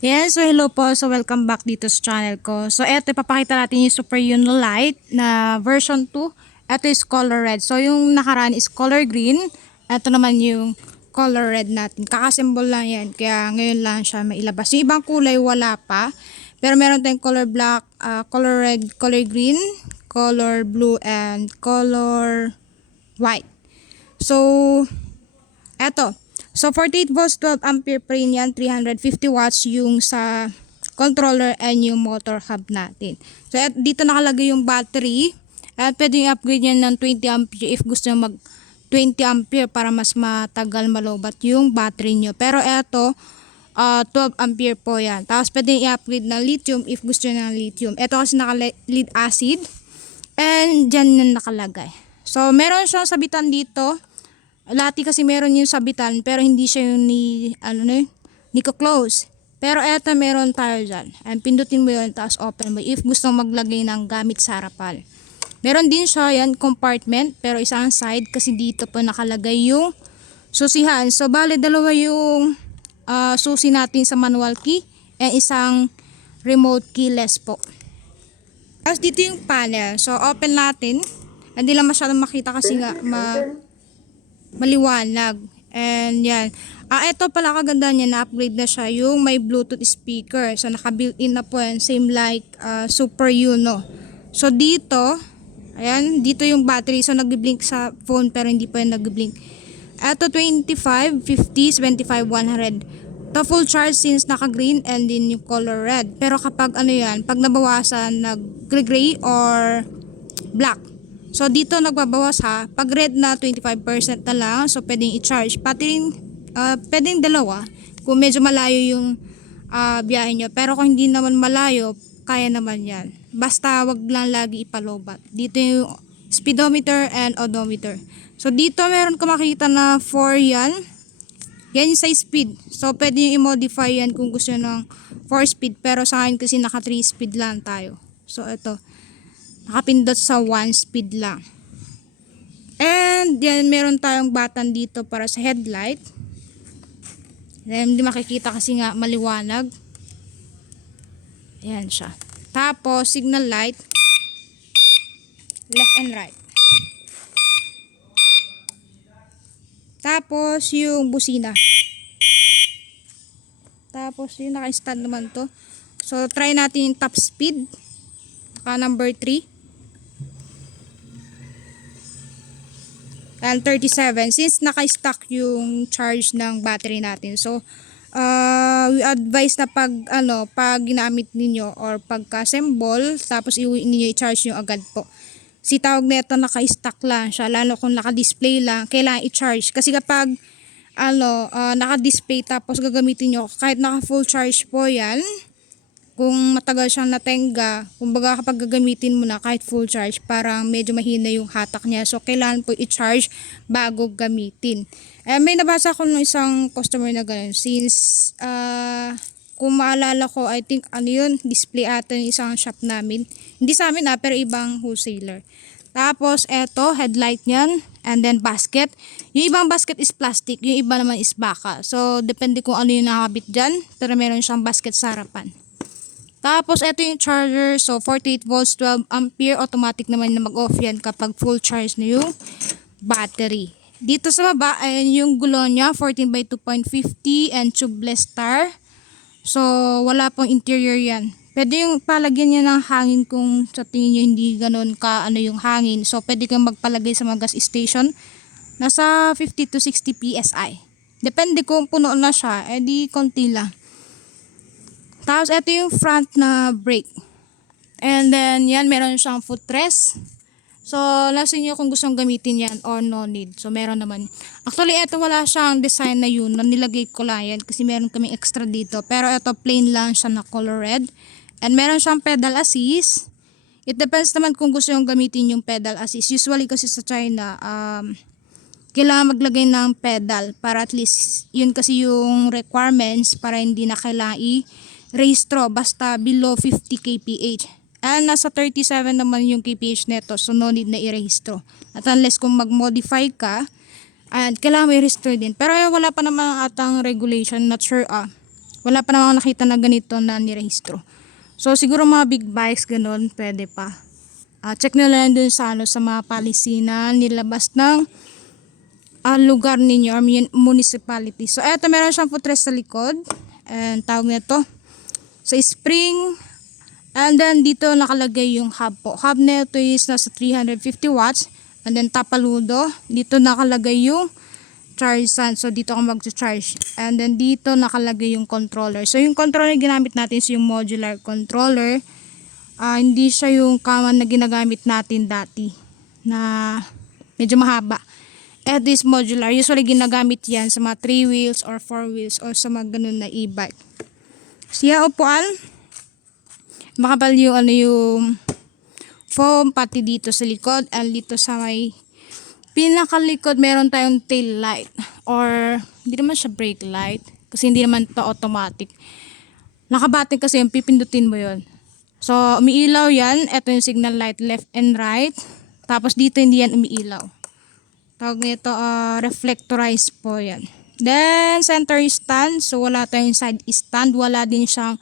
Yes, so hello po. So welcome back dito sa channel ko. So eto ipapakita natin yung Super Uno Lite na version 2. Eto is color red. So yung nakaraan is color green. Eto naman yung color red natin. Kakasymbol lang yan. Kaya ngayon lang siya mailabas. Yung ibang kulay wala pa. Pero meron tayong color black, color red, color green, color blue, and color white. So eto. So 48 volts 12 ampere pa rin yan, 350 watts yung sa controller and yung motor hub natin. So dito nakalagay yung battery at pwede yung upgrade yan ng 20 ampere if gusto nyo mag 20 ampere para mas matagal malobat yung battery nyo. Pero eto 12 ampere po yan. Tapos pwede i-upgrade ng lithium if gusto nyo ng lithium. Eto kasi naka lead acid and dyan yung nakalagay. So meron siyang sabitan dito. Lati kasi meron yung sabitan pero hindi siya yung ni close. Pero eto meron tayo dyan. And pindutin mo yun tapos open mo if gusto maglagay ng gamit sa harapan. Meron din siya yan compartment pero isang side kasi dito po nakalagay yung susihan. So bale dalawa yung susi natin sa manual key and isang remote keyless po. Tapos dito yung panel. So open natin. Hindi lang masyadong makita kasi nga maliwanag. And yan. Ito pala kaganda niya, na-upgrade na siya yung may Bluetooth speaker. So naka-built-in na po yan. Same like Super Uno. So dito, ayan, dito yung battery. So nag-blink sa phone pero hindi pa yan nag-blink. Ito 25, 50, 25, 100. To full charge since naka-green and din yung color red. Pero kapag ano yan, pag nabawasan nag-gray or black. So dito nagbabawas ha. Pag red na 25% na lang, so pwedeng i-charge. Pati rin, pwedeng dalawa kung medyo malayo yung biyahe nyo. Pero kung hindi naman malayo, kaya naman yan. Basta wag lang lagi ipalobat. Dito yung speedometer and odometer. So dito meron ka makita na 4 yan. Yan yung sa speed. So pwede yung i-modify yan kung gusto nyo ng 4 speed. Pero sa akin kasi naka 3 speed lang tayo. So ito. Nakapindot sa 1 speed lang. And yan meron tayong button dito para sa headlight. Hindi makikita kasi nga maliwanag. Ayan siya. Tapos signal light. Left and right. Tapos yung busina. Tapos yung naka-stand naman to. So try natin yung top speed. Number 3. And 37 since naka-stock yung charge ng battery natin. So we advise na pag ginamit ninyo or pagka-assemble tapos ninyo i-charge nyo agad po. Si tawag nito naka-stock lang siya, lalo kung naka-display lang, kailangan i-charge kasi kapag naka-display tapos gagamitin nyo kahit naka-full charge po yan, kung matagal siyang natenga, kumbaga kapag gagamitin mo na kahit full charge, parang medyo mahina yung hatak niya. So, kailangan po i-charge bago gamitin. May nabasa ko ng isang customer na gano'n. Since, kung maalala ko, I think, display ata yung isang shop namin. Hindi sa amin pero ibang wholesaler. Tapos, eto, headlight niyan. And then, basket. Yung ibang basket is plastic. Yung iba naman is baka. So, depende kung ano yung nakabit dyan. Pero meron siyang basket sa harapan. Tapos, ito yung charger. So, 48 volts, 12 ampere. Automatic naman na mag-off yan kapag full charge na yung battery. Dito sa baba, ayan yung gulo niya. 14 by 2.50 and tubeless star. So, wala pong interior yan. Pwede yung palagyan niya ng hangin kung sa tingin nyo hindi ganun yung hangin. So, pwede kang magpalagay sa mga gas station. Nasa 50 to 60 PSI. Depende kung puno na siya. Di konti lang. Tapos, ito yung front na brake. And then, yan, meron siyang footrest. So, nasa inyo kung gustong gamitin yan or no need. So, meron naman. Actually, ito wala siyang design na yun. Nilagay ko lang yan kasi meron kaming extra dito. Pero ito, plain lang siya na color red. And meron siyang pedal assist. It depends naman kung gusto yung gamitin yung pedal assist. Usually kasi sa China, kailangan maglagay ng pedal para at least yun kasi yung requirements para hindi na kailangan i-rehistro basta below 50 kph. And nasa 37 naman yung kph neto, so no need na i-rehistro. At unless kung mag-modify ka, and kailangan may rehistro din. Pero wala pa naman atang regulation, not sure Wala pa namang nakita na ganito na nirehistro. So siguro mga big bikes ganun, pwede pa. Check nyo lang dun sa ano, sa mga policy na nilabas ng lugar ninyo or municipality. So eto, meron siyang footrest sa likod. And tawag nito sa spring. And then dito nakalagay yung hub po. Hub nito is nasa 350 watts. And then tapaludo. Dito nakalagay yung charge stand. So dito ako mag-charge. And then dito nakalagay yung controller. So yung controller ginamit natin is yung modular controller. Hindi siya yung common na ginagamit natin dati na medyo mahaba. At this modular, usually ginagamit yan sa mga 3 wheels or 4 wheels or sa mga ganun na e-bike. Siya upuan. Makapal yung ano yung foam pati dito sa likod and dito sa may pinakalikod meron tayong tail light or hindi naman siya brake light kasi hindi naman to automatic. Nakabating kasi yung pipindutin mo yon. So umiilaw yan. Ito yung signal light left and right. Tapos dito hindi yan umiilaw. Tawag nito reflectorized po yan. Then center stand. So wala tayong side stand. Wala din siyang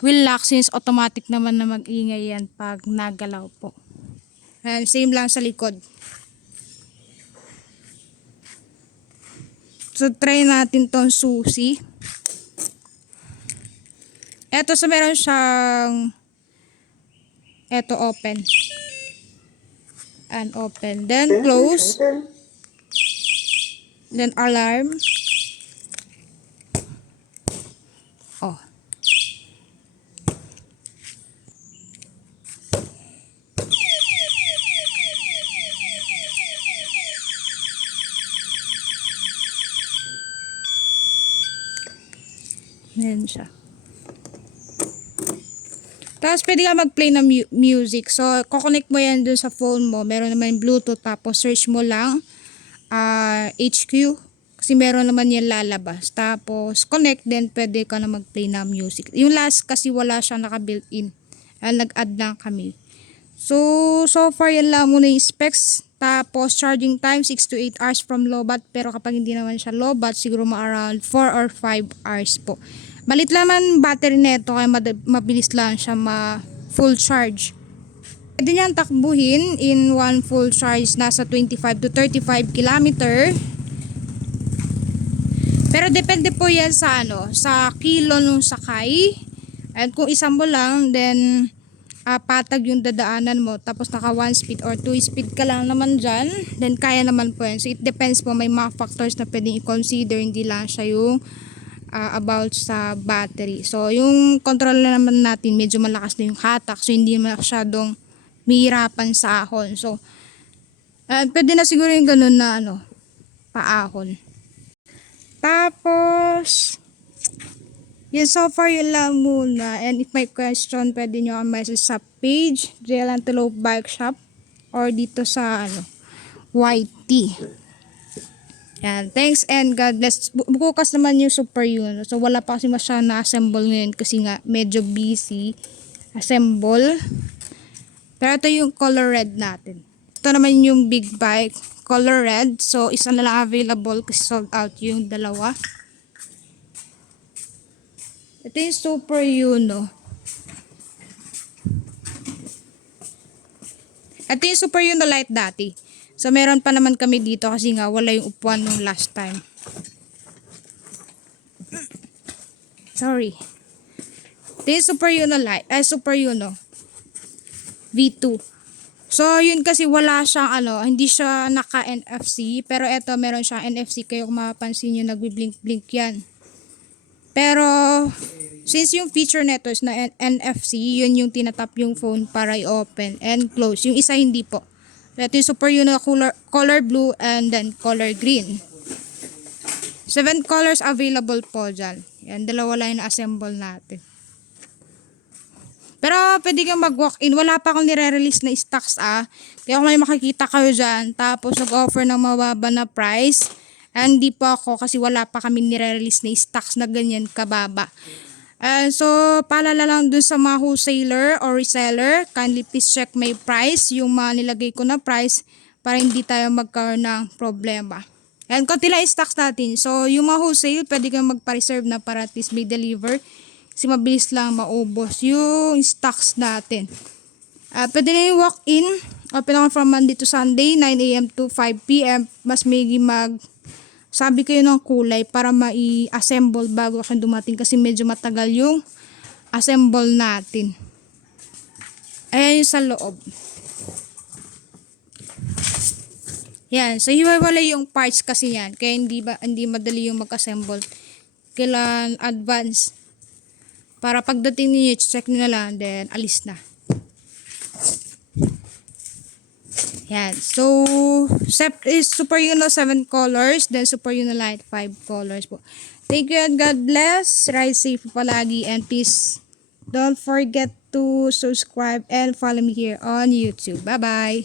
wheel lock since automatic naman na mag-ingay yan pag nagalaw po. And same lang sa likod. So try natin tong susi. Eto, so meron siyang eto open. And open. Then close. Then alarm. Oh. Ayan siya. Tapos pwede ka mag-play ng music. So, kukonect mo yan dun sa phone mo. Meron naman Bluetooth. Tapos search mo lang HQ. Kasi meron naman yan lalabas. Tapos connect din. Pwede ka na mag-play ng music. Yung last kasi wala siya naka-built-in. Nag-add lang kami. So far yan lang muna yung specs. Tapos charging time 6 to 8 hours from lobat. Pero kapag hindi naman siya lobat, siguro around 4 or 5 hours po. Malit naman battery nito kaya mabilis lang siya full charge. Pwede niyang takbuhin in one full charge nasa 25 to 35 kilometer. Pero depende po yan sa sa kilo nung sakay. At kung isang mo lang, then patag yung dadaanan mo, tapos naka 1 speed or 2 speed ka lang naman dyan, then kaya naman po yan. So it depends po, may mga factors na pwedeng i-consider, hindi lang siya yung about sa battery. So yung controller naman natin medyo malakas na yung hatak, so hindi masyadong mahirapan sa ahon. So pwede na siguro yung ganun na paahon. Tapos yun, so far yun lang muna. And if may question, pwede nyo ang message sa page JL Antelope Bike Shop or dito sa YT. Yan, thanks and God bless. Bukas naman yung Super yun. So wala pa kasi masyadong na-assemble ngayon kasi nga medyo busy assemble. Pero ito yung color red natin. Ito naman yung big bike, color red. So isa na lang available kasi sold out yung dalawa. Ito yung Super Uno. Ito yung Super Uno Light dati. So meron pa naman kami dito kasi nga wala yung upuan nung last time. Sorry. Ito yung Super Uno Light. Super Uno V2. So yun kasi wala siyang hindi siya naka NFC. Pero ito meron siyang NFC. Kayo kung mapapansin nyo, nagbi-blink-blink yan. Pero since yung feature nito is na NFC, yun yung tinatap yung phone para i-open and close. Yung isa hindi po. Ito yung Super Uno color blue and then color green. 7 colors available po dyan. Yan, dalawa lang yung assemble natin. Pero pwede kang mag-walk-in. Wala pa akong nire-release na stocks Kaya kung may makikita kayo dyan, tapos nag-offer ng mababa na price, hindi po ako kasi wala pa kami nire-release na stocks na ganyan kababa. So, paalala lang dun sa mga wholesaler or reseller, kindly please check my price, yung mga nilagay ko na price para hindi tayo magkaroon ng problema. And konti lang stocks natin. So, yung mga wholesale, pwede kang magpa-reserve na para at least may deliver. Kasi mabilis lang maubos yung stocks natin. Pwede na yung walk-in. Open ako from Monday to Sunday, 9 a.m. to 5 p.m. Mas may sabi kayo ng kulay para mai-assemble bago ako dumating kasi medyo matagal yung assemble natin. Ayan yung sa loob. Yan. So, hiwalay yung parts kasi yan. Kaya hindi madali yung mag-assemble. Kailangan advance. Para pagdating niyo, check nyo na lang. Then, alis na. Yan. So, set is Super Uno 7 colors. Then, Super Uno Light 5 colors po. Thank you and God bless. Ride safe palagi and peace. Don't forget to subscribe and follow me here on YouTube. Bye-bye.